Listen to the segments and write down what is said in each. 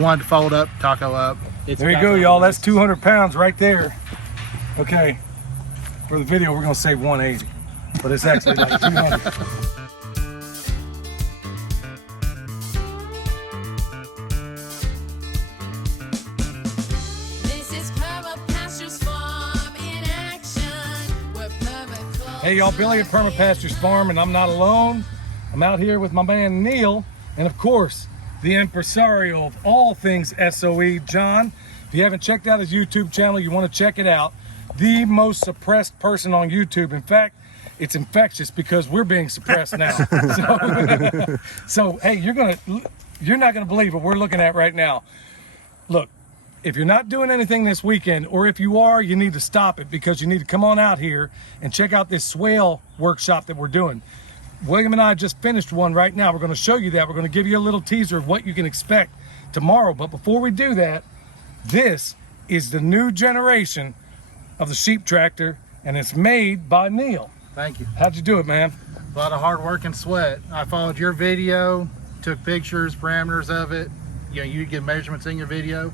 Wanted to fold up, taco up. There you go, y'all. That's 200 pounds right there. Okay, for the video, we're gonna say 180, but it's actually like 200. This is Perma Pastures Farm in action. Where Perma clothes. Hey, y'all, Billy at Perma Pastures Farm, and I'm not alone. I'm out here with my man Neil, and of course, the impresario of all things SOE, John. If you haven't checked out his YouTube channel, you want to check it out. The most suppressed person on YouTube. In fact, it's infectious because we're being suppressed now. So hey, you're not gonna believe what we're looking at right now. Look, if you're not doing anything this weekend, or if you are, you need to stop it, because you need to come on out here and check out this Swale workshop that we're doing. William and I just finished one right now. We're going to show you that. We're going to give you a little teaser of what you can expect tomorrow. But before we do that, this is the new generation of the sheep tractor, and it's made by Neil. Thank you. How'd you do it, man? A lot of hard work and sweat. I followed your video, took pictures, parameters of it. You know, you get measurements in your video.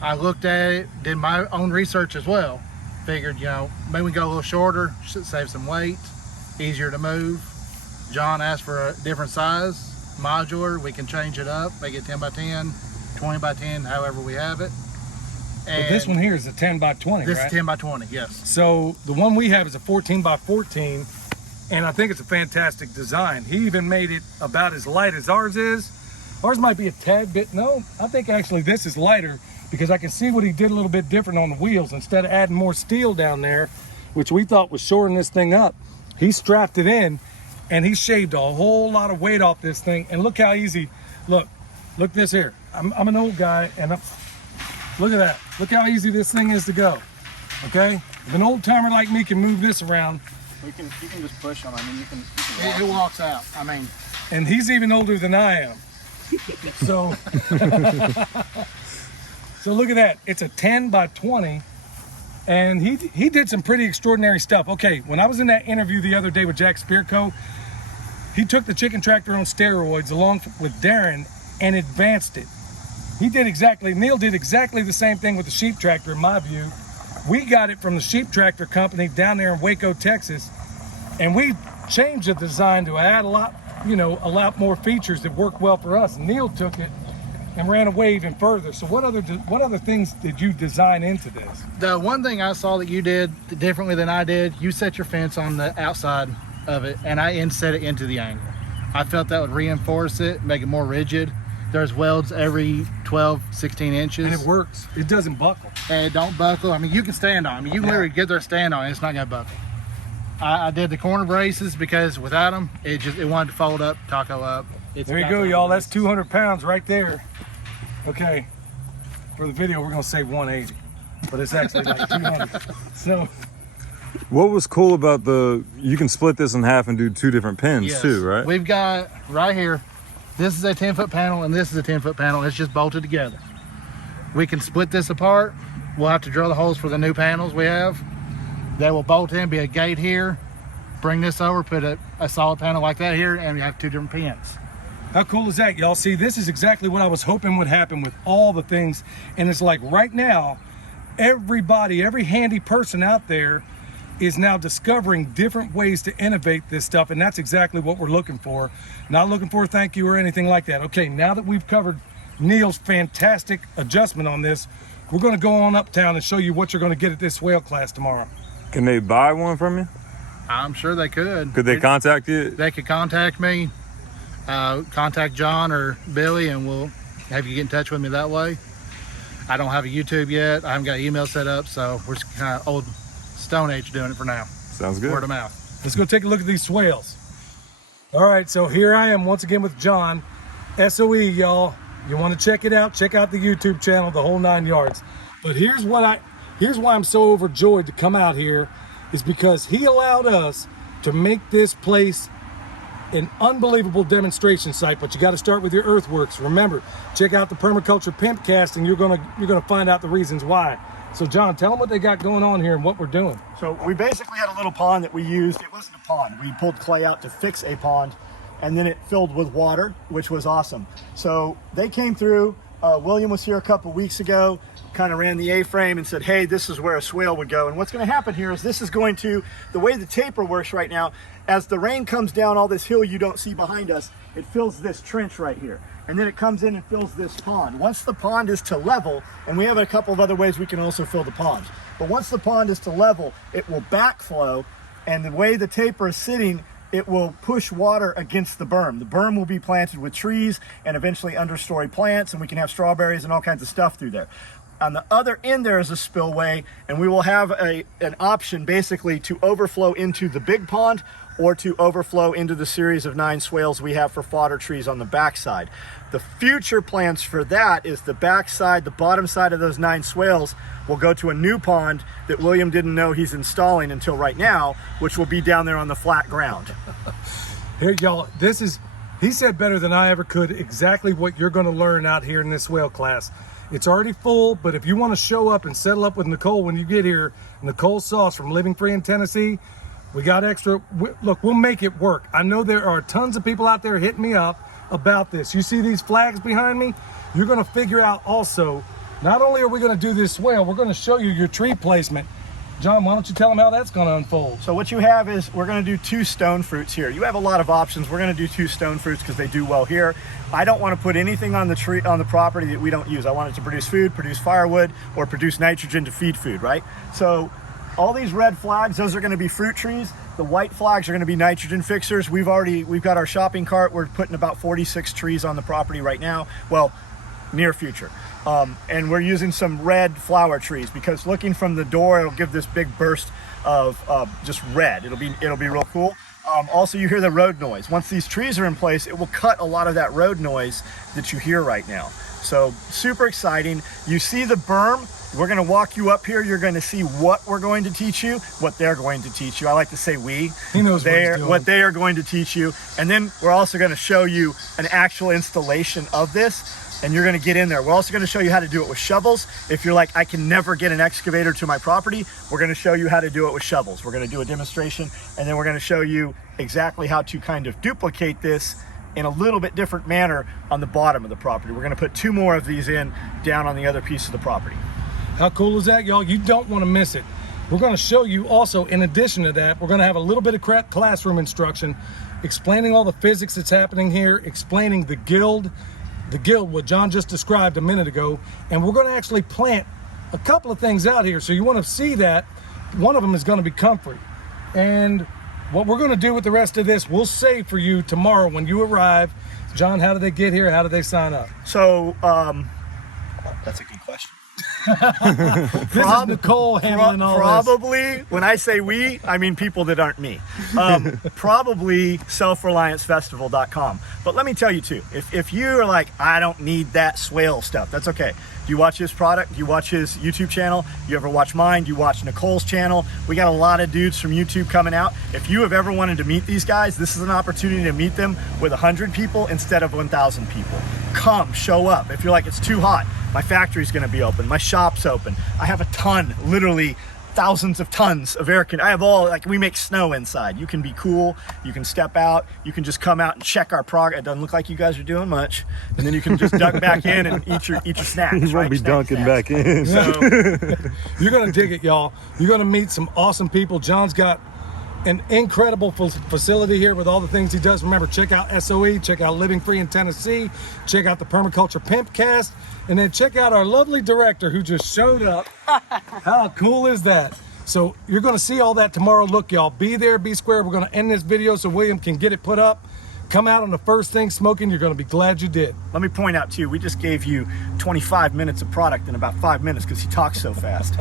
I looked at it, did my own research as well. Figured, you know, maybe we go a little shorter, should save some weight, easier to move. John asked for a different size, modular. We can change it up, make it 10 by 10, 20 by 10, however we have it. And But this one here is a 10 by 20, this right? is 10 by 20, yes. So the one we have is a 14 by 14, and I think it's a fantastic design. He even made it about as light as ours is. Ours might be a tad bit, no, I think actually this is lighter, because I can see what he did a little bit different on the wheels. Instead of adding more steel down there, which we thought was shoring this thing up, he strapped it in, and he shaved a whole lot of weight off this thing. And look how easy, look this here. I'm an old guy, and look at that. Look how easy this thing is to go, okay? If an old timer like me can move this around. You can just push them. I mean, you can walk. It walks out. I mean, And he's even older than I am. So, so look at that. It's a 10 by 20. And he did some pretty extraordinary stuff. Okay, when I was in that interview the other day with Jack Spearco, he took the chicken tractor on steroids along with Darren and advanced it. Neil did exactly the same thing with the sheep tractor, in my view. We got it from the sheep tractor company down there in Waco, Texas, and we changed the design to add a lot more features that work well for us. Neil took it and ran away even further. So what other things did you design into this? the one thing I saw that you did differently than I did, you set your fence on the outside of it, and I inset it into the angle. I felt that would reinforce it, make it more rigid. There's welds every 12, 16 inches. And it works. It doesn't buckle. And it don't buckle. I mean, you can stand on it. I mean, you can literally get there, stand on it, it's not gonna buckle. I did the corner braces because without them, it wanted to fold up, taco up. There you go, y'all. That's 200 pounds right there. Okay, for the video, we're gonna say 180, but it's actually like 200. So, What was cool about you can split this in half and do two different pins Yes. too, right? We've got right here, this is a 10-foot panel and this is a 10-foot panel. It's just bolted together. We can split this apart. We'll have to drill the holes for the new panels we have. They will bolt in, be a gate here, bring this over, put a solid panel like that here, and we have two different pins. how cool is that, y'all? See, this is exactly what I was hoping would happen with all the things. And it's like right now, everybody, every handy person out there is now discovering different ways to innovate this stuff, and that's exactly what we're looking for. Not looking for a thank you or anything like that. Okay, now that we've covered Neil's fantastic adjustment on this, we're going to go on uptown and show you what you're going to get at this Swale class tomorrow. Can they buy one from you? I'm sure they could. Could they contact you? They could contact me, contact John or Billy, and we'll have you get in touch with me that way. I don't have a YouTube yet. I haven't got email set up, so we're just kind of old Stone Age doing it for now. Sounds good. Word of mouth. Let's go take a look at these swales. All right, so here I am once again with John. SOE, y'all. You want to check it out? Check out the YouTube channel, the whole 9 yards. But here's why I'm so overjoyed to come out here, is because he allowed us to make this place an unbelievable demonstration site. But you got to start with your earthworks. Remember, check out the Permaculture Pimpcast, and you're gonna find out the reasons why. So John, tell them what they got going on here and what we're doing. So we basically had a little pond that we used. It wasn't a pond. We pulled clay out to fix a pond, and then it filled with water, which was awesome. So they came through, William was here a couple weeks ago, kind of ran the A-frame and said, hey, this is where a swale would go. And what's going to happen here is this is going to, the way the taper works right now, as the rain comes down all this hill you don't see behind us, it fills this trench right here. And then it comes in and fills this pond. Once the pond is to level, and we have a couple of other ways we can also fill the ponds, but once the pond is to level, it will backflow, and the way the taper is sitting, it will push water against the berm. The berm will be planted with trees and eventually understory plants, and we can have strawberries and all kinds of stuff through there. On the other end there is a spillway, and we will have an option basically to overflow into the big pond or to overflow into the series of 9 swales we have for fodder trees on the backside. The future plans for that is the backside, the bottom side of those 9 swales will go to a new pond that William didn't know he's installing until right now, which will be down there on the flat ground. Here, y'all, this is, he said better than I ever could, exactly what you're gonna learn out here in this swale class. It's already full, but if you wanna show up and settle up with Nicole when you get here, Nicole Sauce from Living Free in Tennessee, we got extra, look, we'll make it work. I know there are tons of people out there hitting me up about this. You see these flags behind me? You're gonna figure out also, not only are we gonna do this swale, we're gonna show you your tree placement. John, why don't you tell them how that's gonna unfold? So what you have is, we're gonna do 2 stone fruits here. You have a lot of options. We're gonna do 2 stone fruits because they do well here. I don't wanna put anything on the tree, on the property that we don't use. I want it to produce food, produce firewood, or produce nitrogen to feed food, right? So all these red flags, those are gonna be fruit trees. The white flags are gonna be nitrogen fixers. We've got our shopping cart. We're putting about 46 trees on the property right now. Well, near future. And we're using some red flower trees because looking from the door, it'll give this big burst of just red. It'll be real cool. Also, you hear the road noise. Once these trees are in place, it will cut a lot of that road noise that you hear right now. So super exciting. You see the berm. We're going to walk you up here. You're going to see what we're going to teach you, what they're going to teach you. I like to say we. He knows what they are going to teach you. And then we're also going to show you an actual installation of this, and you're going to get in there. We're also going to show you how to do it with shovels. If you're like, I can never get an excavator to my property, we're going to show you how to do it with shovels. We're going to do a demonstration, and then we're going to show you exactly how to kind of duplicate this in a little bit different manner on the bottom of the property. We're going to put 2 more of these in down on the other piece of the property. How cool is that, y'all? You don't want to miss it. We're going to show you also, in addition to that, we're going to have a little bit of classroom instruction, explaining all the physics that's happening here, explaining the guild, what John just described a minute ago, and we're going to actually plant a couple of things out here. So you want to see that. One of them is going to be comfrey. And what we're going to do with the rest of this, we'll save for you tomorrow when you arrive. John, how do they get here? How do they sign up? So, that's a good question. This is Nicole handling all probably, when I say we, I mean people that aren't me. Probably selfreliancefestival.com. But let me tell you too, if you're like, I don't need that swale stuff, that's okay. Do you watch his product? Do you watch his YouTube channel? You ever watch mine? Do you watch Nicole's channel? We got a lot of dudes from YouTube coming out. If you have ever wanted to meet these guys, this is an opportunity to meet them with 100 people instead of 1,000 people. Come, show up. If you're like, it's too hot, my factory's gonna be open, my shop's open. I have a ton, literally thousands of tons of air conditioning. I have all, like, we make snow inside. You can be cool, you can step out, you can just come out and check our progress. It doesn't look like you guys are doing much. And then you can just duck back in and eat your snacks. You won't be dunking back in. So, You're going to dig it, y'all. You're going to meet some awesome people. John's got an incredible facility here with all the things he does. Remember, check out SOE, check out Living Free in Tennessee, check out the Permaculture Pimpcast, and then check out our lovely director who just showed up. How cool is that? So you're going to see all that tomorrow. Look, y'all, be there, be square. We're going to end this video so William can get it put up. Come out on the first thing smoking. You're going to be glad you did. let me point out too, we just gave you 25 minutes of product in about 5 minutes because he talks so fast.